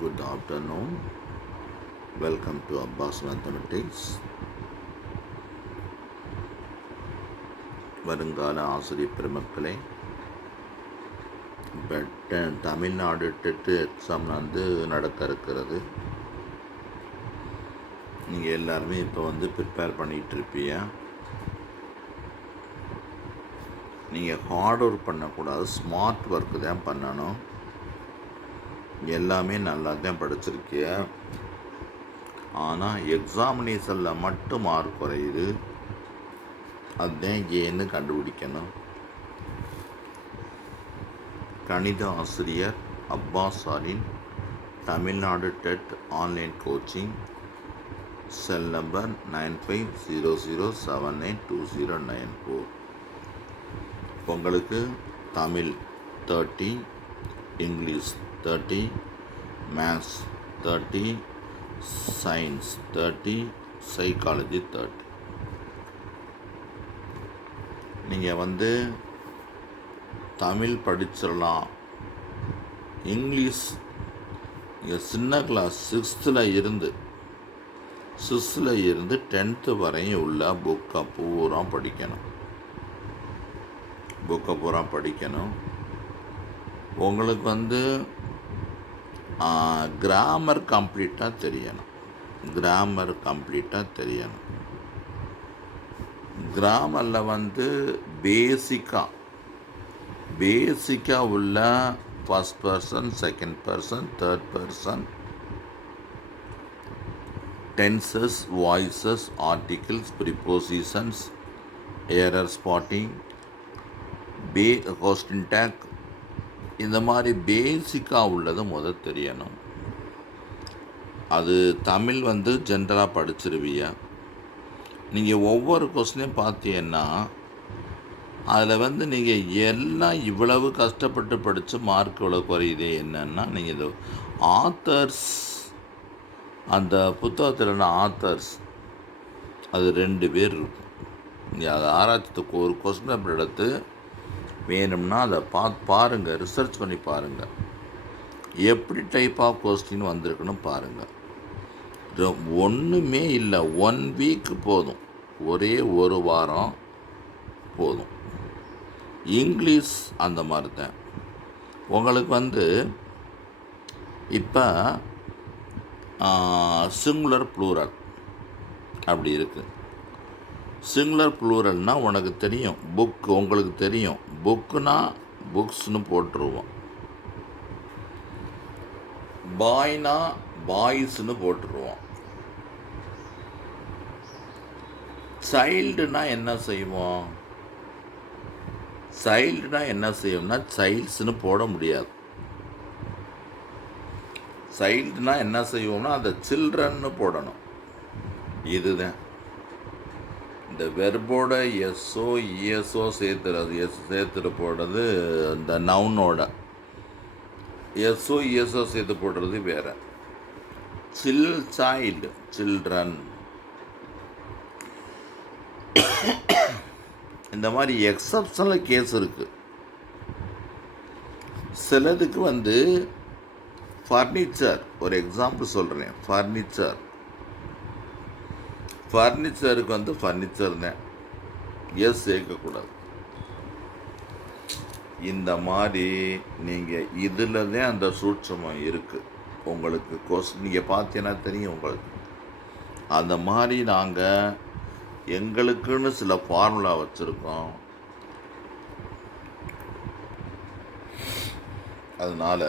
Good afternoon. Welcome to Abbas Mathematics. வருங்கால ஆசிரியர் பெருமக்களே, இப்போ தமிழ்நாடு டெட்டு எக்ஸாம் நடக்க இருக்கிறது. நீங்கள் எல்லாருமே இப்போ ப்ரிப்பேர் பண்ணிகிட்டு இருப்பீங்க. நீங்கள் ஹார்ட் ஒர்க் பண்ணக்கூடாது, ஸ்மார்ட் ஒர்க்கு தான் பண்ணணும். எல்லாமே நல்லா தான் படிச்சிருக்கிய, ஆனால் எக்ஸாமினேஷனில் மட்டும் மார்க் குறையுது. அதுதான் ஏன்னு கண்டுபிடிக்கணும். கணித ஆசிரியர் Abbas சாரின் Tamil Nadu dead online coaching, cell number 9500782094. உங்களுக்கு Tamil 30, English 30, maths 30, science 30, psychology 30. நீங்கள் தமிழ் படிச்சிடலாம். இங்கிலீஷ் நீங்கள் சின்ன கிளாஸ் 6th இருந்து 10th வரையும் உள்ள புக்கை பூரா படிக்கணும். உங்களுக்கு கிராமர் கம்ப்ளீட்டாக தெரியணும். கிராமரில் பேசிக்காக உள்ள first person, second person, third person, tenses, voices, articles, prepositions, error spotting, question take, இந்த மாதிரி பேசிக்காக உள்ளது தெரியணும். அது தமிழ் ஜென்ரலாக படிச்சிருவீங்க. நீங்கள் ஒவ்வொரு கொஸ்டினையும் பார்த்தீங்கன்னா அதில் நீங்கள் எல்லாம் இவ்வளவு கஷ்டப்பட்டு படித்து மார்க் இவ்வளோ குறையுதே என்னன்னா, நீங்கள் இது ஆத்தர்ஸ், அந்த புத்தகத்தில் ஆத்தர்ஸ் அது 2 பேர் இருக்கும். நீங்கள் அதை ஆராய்ச்சிக்கு ஒரு கொஸ்டின் பேப்பர் எடுத்து வேணும்னா அதை பாருங்கள், ரிசர்ச் பண்ணி பாருங்கள், எப்படி டைப் ஆஃப் கொஸ்டின் வந்திருக்குன்னு பாருங்கள். ஒன்றுமே இல்லை, 1 வீக் போதும், ஒரே ஒரு வாரம் போதும். இங்கிலீஷ் அந்த மாதிரி தான். உங்களுக்கு இப்போ சிங்குலர் ப்ளூரல் அப்படி இருக்குது. சிங்குலர் ப்ளூரல்னால் உனக்கு தெரியும், உங்களுக்கு தெரியும். புக்குனா புக்ஸ்னு போட்டுருவோம், பாய்னா பாய்ஸ்னு போட்டுருவோம். சைல்டுனா என்ன செய்வோம்னா சைல்ட்ஸ்னு போட முடியாது. சைல்டுனா என்ன செய்வோம்னா அதை சில்ட்ரன்னு போடணும். இதுதான் இந்த வெர்போட எஸ்ஓ இஎஸ்ஓ சேர்த்துட்டு போடுறது. இந்த நவுனோட எஸ்ஓ இஎஸ்ஓ சேர்த்து போடுறது வேறு. சைல்டு, சில்ட்ரன், இந்த மாதிரி எக்ஸப்ஷனல் கேஸ் இருக்குது. சிலதுக்கு ஃபர்னிச்சர், ஒரு எக்ஸாம்பிள் சொல்கிறேன். ஃபர்னிச்சருக்கு ஃபர்னிச்சர் தான், எஸ் சேர்க்கக்கூடாது. இந்த மாதிரி நீங்கள் இதில் தான் அந்த சூட்சமம் இருக்குது. உங்களுக்கு கொஸ்டின் நீங்கள் பார்த்தீங்கன்னா தெரியும் உங்களுக்கு. அந்த மாதிரி நாங்கள் எங்களுக்குன்னு சில ஃபார்முலா வச்சுருக்கோம். அதனால்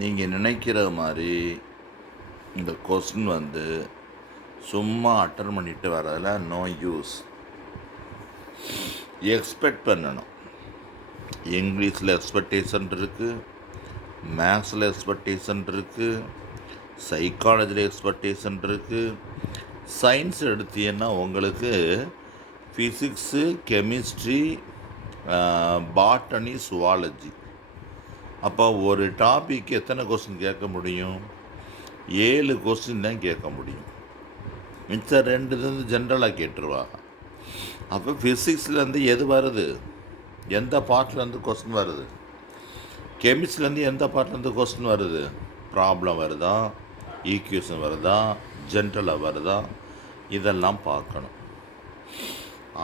நீங்கள் நினைக்கிற மாதிரி இந்த கொஸ்டின் சும்மா அட்டன் பண்ணிட்டு வரதில் நோ யூஸ். எக்ஸ்பெக்ட் பண்ணணும். இங்கிலீஷில் எக்ஸ்பெக்டேஷன் இருக்குது, மேத்ஸில் எக்ஸ்பெக்டேஷன் இருக்குது, சைக்காலஜியில் எக்ஸ்பெக்டேஷன் இருக்குது. சயின்ஸ் எடுத்தீங்கன்னா உங்களுக்கு ஃபிசிக்ஸு, கெமிஸ்ட்ரி, பாட்டனி, சுவாலஜி. அப்போ ஒரு டாபிக் எத்தனை கொஸ்டின் கேட்க முடியும்? 7 கொஸ்டின் தான் கேட்க முடியும். மிச்சம் 2 ஜென்ரலாக கேட்டுருவாங்க. அப்போ ஃபிசிக்ஸ்லேருந்து எது வருது, எந்த பார்ட்லேருந்து கொஸ்டின் வருது? கெமிஸ்ட்ரிலேருந்து எந்த பார்ட்லேருந்து கொஸ்டின் வருது? ப்ராப்ளம் வருதா, ஈக்குவேஷன் வருதா, ஜென்ரலாக வருதா, இதெல்லாம் பார்க்கணும்.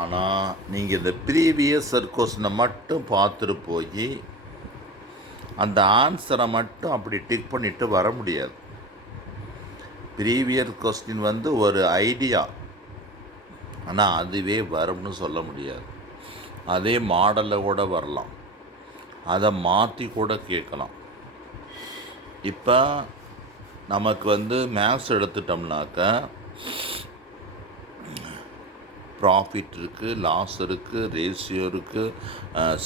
ஆனால் நீங்கள் இந்த ப்ரீவியஸ் கொஸ்டினை மட்டும் பார்த்துட்டு போய் அந்த ஆன்சரை மட்டும் அப்படி டிக் பண்ணிவிட்டு வர முடியாது. ப்ரீவியஸ் கொஸ்டின் வந்து ஒரு ஐடியா, ஆனால் அதுவே வரும்னு சொல்ல முடியாது. அதே மாடலில் கூட வரலாம், அதை மாற்றி கூட கேட்கலாம். இப்போ நமக்கு வந்து மேக்ஸ் எடுத்துட்டோம்னாக்க ப்ராஃபிட் இருக்குது, லாஸ் இருக்குது, ரேஷியோ இருக்குது,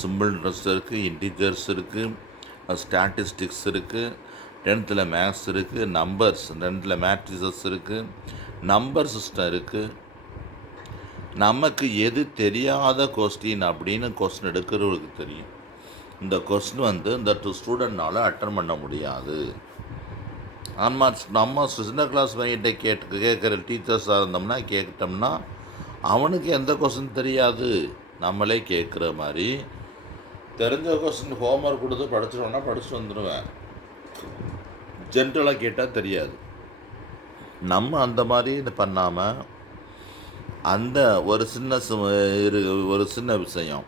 சிம்பிள் இன்ட்ரெஸ்ட் இருக்குது, இன்டிஜர்ஸ் இருக்குது, ஸ்டாட்டிஸ்டிக்ஸ் இருக்குது, 10th மேக்ஸ் இருக்குது, நம்பர்ஸ் 10th மேட்ரிசஸ் இருக்குது, நம்பர் சிஸ்டம் இருக்குது. நமக்கு எது தெரியாத கொஸ்டின் அப்படின்னு கொஸ்டின் எடுக்கிறவங்களுக்கு தெரியும். இந்த கொஸ்டின் வந்து இந்த ஸ்டூடெண்ட்னால் அட்டன் பண்ண முடியாது. நம்ம சின்ன கிளாஸ் பையன்கிட்ட கேட்குற டீச்சர்ஸாக இருந்தோம்னா கேட்டோம்னா அவனுக்கு எந்த கொஸ்டின் தெரியாது. நம்மளே கேட்குற மாதிரி தெரிஞ்ச கொஸ்டின் ஹோம்ஒர்க் கொடுத்து படிச்சிட்டோம்னா படிச்சுட்டு வந்துடுவேன். ஜென்ரலாக கேட்டால் தெரியாது. நம்ம அந்த மாதிரி இது பண்ணாமல் அந்த ஒரு சின்ன விஷயம்,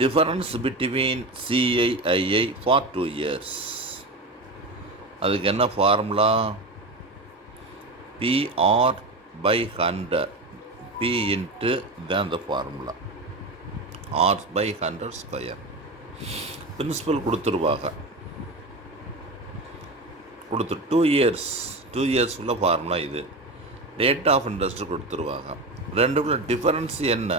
difference between CII for 2 years. அதுக்கு என்ன formula? PR/100. P into then the formula R/100 square. Principal கொடுத்துருவாங்க. 2 இயர்ஸ்க்குள்ள ஃபார்முலா இது. ரேட் ஆஃப் இன்ட்ரெஸ்ட் கொடுத்துருவாங்க. ரெண்டுக்குள்ள டிஃபரன்ஸ் என்ன?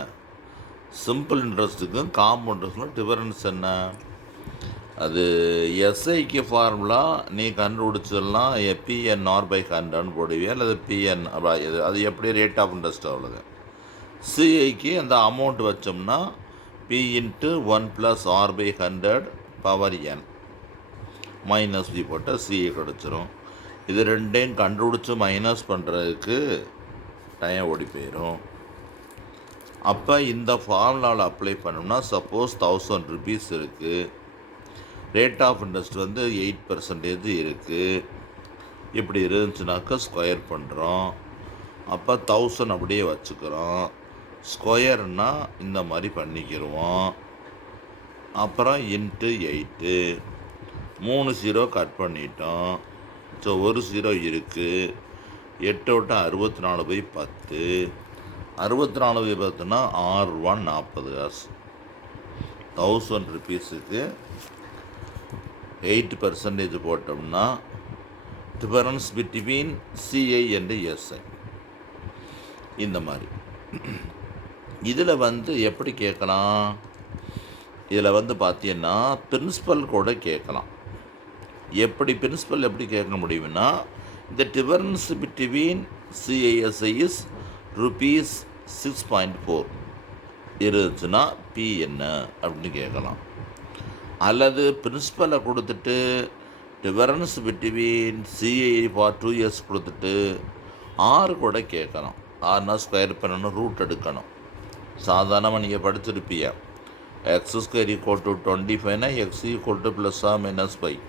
சிம்பிள் இன்ட்ரெஸ்ட்டுக்கும் காம்பவுண்ட் இன்ட்ரெஸ்ட்டுக்கும் டிஃபரன்ஸ் என்ன? அது எஸ்ஐக்கு ஃபார்முலா நீ கண்டுபிடிச்சிடலாம். PNR/100 போடுவியா அல்லது PN அது எப்படி ரேட் ஆஃப் இன்ட்ரெஸ்ட் அவ்வளோது. சிஐக்கு அந்த அமௌண்ட் வச்சோம்னா P × 1 + R/100 power n minus P போட்டால் சிஐ கிடச்சிரும். இது ரெண்டையும் கண்டுபிடிச்சி மைனஸ் பண்ணுறதுக்கு டைம் ஓடி போயிடும். அப்போ இந்த ஃபார்முலாவில் அப்ளை பண்ணோம்னா சப்போஸ் 1000 rupees இருக்குது, ரேட் ஆஃப் இன்ட்ரெஸ்ட் வந்து 8% இருக்குது. இப்படி இருந்துச்சுனாக்கா ஸ்கொயர் பண்ணுறோம். அப்போ 1000 அப்படியே வச்சுக்கிறோம். ஸ்கொயர்னால் இந்த மாதிரி பண்ணிக்கிடுவோம். அப்புறம் × 8 3 0 கட் பண்ணிட்டோம். ஸோ 1 0 இருக்குது. 8 விட்டு 64/10. 64/10னா R1 40 காசு. 1000 rupeesக்கு 8% போட்டோம்னா difference between CI and SI இந்த மாதிரி. இதில் வந்து எப்படி கேட்கலாம்? இதில் வந்து பார்த்தீங்கன்னா பிரின்சிபல் கூட கேட்கலாம். எப்படி பிரின்சிபல் எப்படி கேட்க முடியும்னா, இந்த டிஃபரன்ஸ் பிட்வீன் CISI இஸ் ₹6.4 இருந்துச்சுன்னா P என்ன அப்படின்னு கேட்கலாம். அல்லது பிரின்சிபலை கொடுத்துட்டு difference between CII for 2 years கொடுத்துட்டு R கூட கேட்கலாம். ஆர்னா ஸ்கொயர் பண்ணணும், ரூட் எடுக்கணும். சாதாரணமாக நீங்கள் படிச்சிருப்பீங்க. x² = 25னா x = +or -5.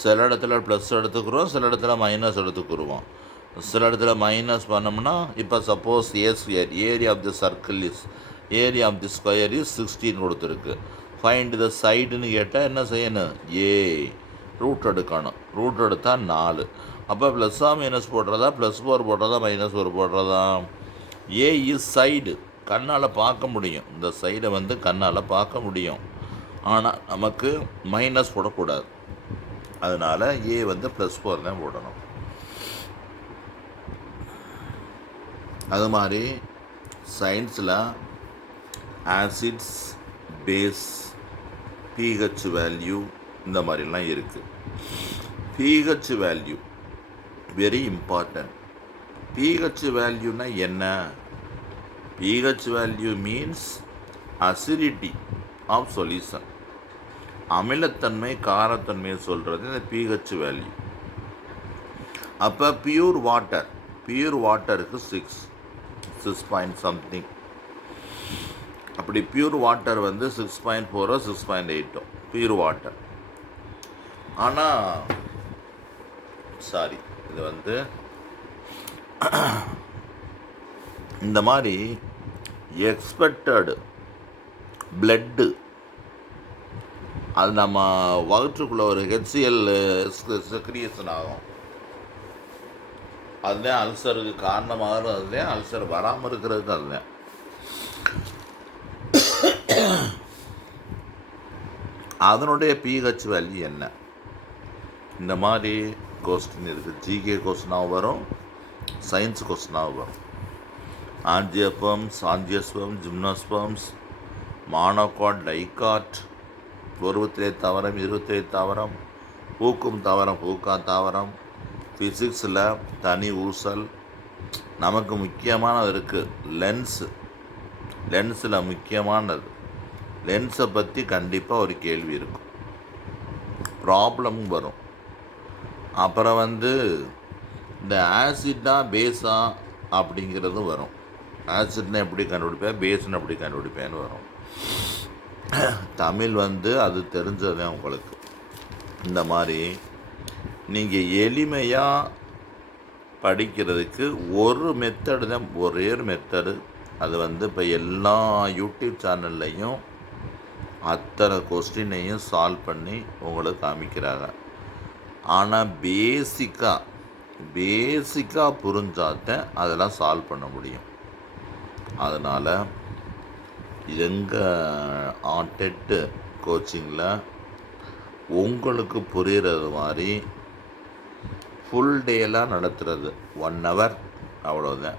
சில இடத்துல ப்ளஸ் எடுத்துக்கிறோம், சில இடத்துல மைனஸ் எடுத்துக்கிடுவோம். சில இடத்துல மைனஸ் பண்ணோம்னா இப்போ suppose A², area of the circle is area of the square is 16 கொடுத்துருக்கு. ஃபைண்ட் த சைடுன்னு கேட்டால் என்ன செய்யணும்? ரூட் எடுக்கணும். ரூட் எடுத்தால் 4. அப்போ ப்ளஸ்ஸா மைனஸ் போடுறதா, +4 போடுறதா, -4 போடுறதா? A இஸ் சைடு, கண்ணால் பார்க்க முடியும். இந்த சைடை வந்து கண்ணால் பார்க்க முடியும். ஆனால் நமக்கு மைனஸ் போடக்கூடாது. அதனால் A வந்து +4 தான் போடணும். அது மாதிரி சயின்ஸில் ஆசிட்ஸ், பேஸ், pH வேல்யூ இந்த மாதிரிலாம் இருக்குது. pH value very important. pH வேல்யூனா என்ன? pH value means acidity of solution. அமிலத்தன்மை, காரத்தன்மையை சொல்கிறது இந்த pH வேல்யூ. அப்போ பியூர் வாட்டருக்கு 6 பாயிண்ட் சம்திங். அப்படி பியூர் வாட்டர் வந்து 6.4 6.8 பியூர் வாட்டர். ஆனால் சாரி, இது வந்து இந்த மாதிரி எக்ஸ்பெக்டடு பிளட்டு அது நம்ம வகுற்றுக்குள்ளே ஒரு ஹெச்சிஎல் செக்ரியேஷன் ஆகும். அதுதான் அல்சருக்கு காரணமாகிறது, அதுதான் அல்சர் வராமல் இருக்கிறதுக்கு அதுதான். அதனுடைய பிஹெச் வேல்யூ என்ன? இந்த மாதிரி கொஸ்டின் இருக்குது. ஜிகே கொஸ்டினாகவும் வரும், சயின்ஸ் கொஸ்டினாகவும் வரும். ஆஞ்சியோஸ்பர்ம்ஸ், ஜிம்னோஸ்பர்ம்ஸ், மானோகாட், டைகாட், உருவத்திலே தாவரம், இருபத்திலே தாவரம், பூக்கும் தாவரம், பூக்கா தாவரம், ஃபிசிக்ஸில் தனி ஊசல், நமக்கு முக்கியமானது இருக்குது லென்ஸில் முக்கியமானது. லென்ஸை பற்றி கண்டிப்பாக ஒரு கேள்வி இருக்கும், ப்ராப்ளமும் வரும். அப்புறம் வந்து இந்த ஆசிட்டா பேஸா அப்படிங்கிறதும் வரும். ஆசிட்னா எப்படி கண்டுபிடிப்பேன், பேஸ்ன்னு எப்படி கண்டுபிடிப்பேன்னு வரும். தமிழ் வந்து அது தெரிஞ்சதுதான் உங்களுக்கு. இந்த மாதிரி நீங்கள் எளிமையாக படிக்கிறதுக்கு ஒரு மெத்தடு தான், ஒரே ஒரு மெத்தடு. அது வந்து இப்போ எல்லா யூடியூப் சேனல்லையும் அத்தனை கொஸ்டினையும் சால்வ் பண்ணி உங்களுக்கு காமிக்கிறாங்க. ஆனால் பேசிக்காக புரிஞ்சாதான் அதெல்லாம் சால்வ் பண்ண முடியும். அதனால் எங்கள் டெட்டு கோச்சிங்கில் உங்களுக்கு புரிகிறது மாதிரி ஃபுல் டேலாம் நடத்துகிறது. 1 hour அவ்வளோதான்.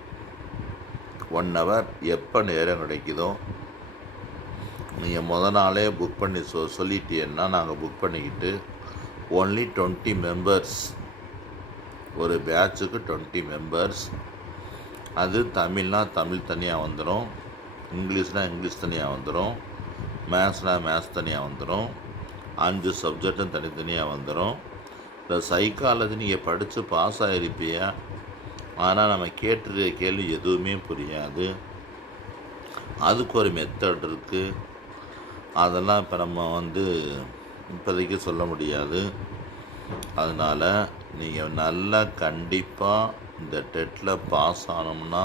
1 hour எப்போ நேரம் கிடைக்குதோ நீங்கள் நாளே புக் பண்ணி சொல்லிட்டீங்கன்னா நாங்கள் புக் பண்ணிக்கிட்டு only 20 members, ஒரு பேட்சுக்கு 20 members. அது தமிழ்னா தமிழ் தனியாக வந்துடும், இங்கிலீஷ்னால் இங்கிலீஷ் தனியாக வந்துடும், மேத்ஸ்னால் மேத்ஸ் தனியாக வந்துடும், 5 சப்ஜெக்டும் தனித்தனியாக வந்துடும். இந்த சைக்காலஜி நீங்கள் படித்து பாஸ் ஆகிருப்பீங்க, ஆனால் நம்ம கேட்டுருக்க கேள்வி எதுவுமே புரியாது. அதுக்கு ஒரு மெத்தட் இருக்குது. அதெல்லாம் இப்போ நம்ம வந்து இப்போதைக்கு சொல்ல முடியாது. அதனால் நீங்கள் நல்லா கண்டிப்பாக இந்த டெட்டில் பாஸ் ஆனோம்னா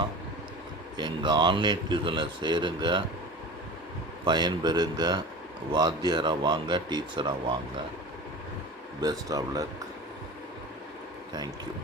எங்கள் ஆன்லைன் டியூஷனில் சேருங்க, பயன்பெறுங்க. வாத்தியாராக வாங்க, டீச்சராக வாங்க. Best of luck. தேங்க்யூ.